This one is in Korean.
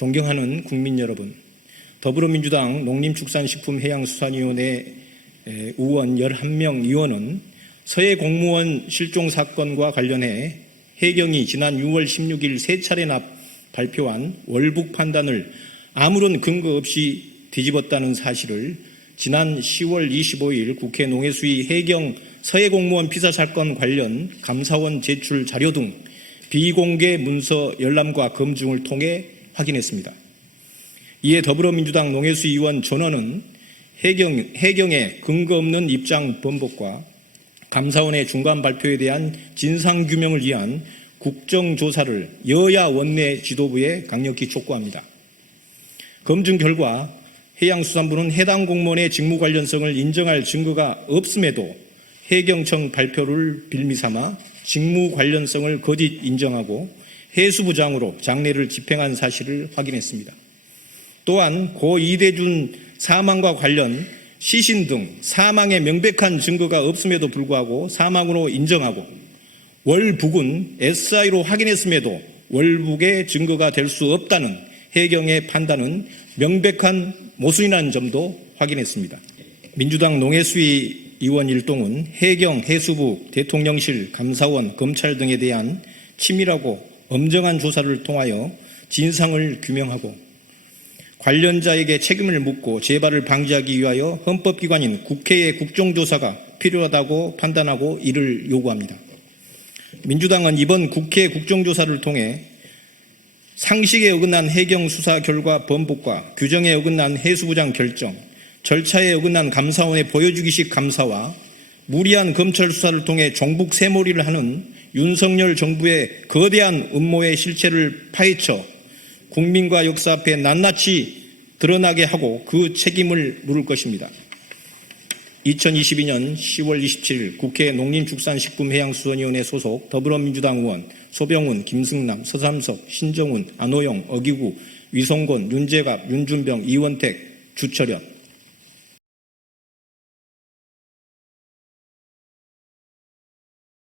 존경하는 국민 여러분, 더불어민주당 농림축산식품해양수산위원회 의원 11명 의원은 서해 공무원 실종 사건과 관련해 해경이 지난 6월 16일 세 차례나 발표한 월북 판단을 아무런 근거 없이 뒤집었다는 사실을 지난 10월 25일 국회 농해수위 해경 서해 공무원 피사 사건 관련 감사원 제출 자료 등 비공개 문서 열람과 검증을 통해 확인했습니다. 이에 더불어민주당 농해수위 의원 전원은 해경, 해경의 근거 없는 입장 번복과 감사원의 중간 발표에 대한 진상규명을 위한 국정조사를 여야 원내 지도부에 강력히 촉구합니다. 검증 결과 해양수산부는 해당 공무원의 직무 관련성을 인정할 증거가 없음에도 해경청 발표를 빌미삼아 직무 관련성을 거짓 인정하고 해수부장으로 장례를 집행한 사실을 확인했습니다. 또한 고 이대준 사망과 관련 시신 등 사망의 명백한 증거가 없음에도 불구하고 사망으로 인정하고 월북은 SI로 확인했음에도 월북의 증거가 될 수 없다는 해경의 판단은 명백한 모순이라는 점도 확인했습니다. 민주당 농해수위 의원 일동은 해경, 해수부, 대통령실, 감사원, 검찰 등에 대한 치밀하고 엄정한 조사를 통하여 진상을 규명하고 관련자에게 책임을 묻고 재발을 방지하기 위하여 헌법기관인 국회의 국정조사가 필요하다고 판단하고 이를 요구합니다. 민주당은 이번 국회 국정조사를 통해 상식에 어긋난 해경 수사 결과 번복과 규정에 어긋난 해수부장 결정, 절차에 어긋난 감사원의 보여주기식 감사와 무리한 검찰 수사를 통해 종북 새몰이를 하는 윤석열 정부의 거대한 음모의 실체를 파헤쳐 국민과 역사 앞에 낱낱이 드러나게 하고 그 책임을 물을 것입니다. 2022년 10월 27일 국회 농림축산식품해양수산위원회 소속 더불어민주당 의원 소병훈, 김승남, 서삼석, 신정훈, 안호영, 어기구, 위성곤, 윤재갑, 윤준병, 이원택, 주철현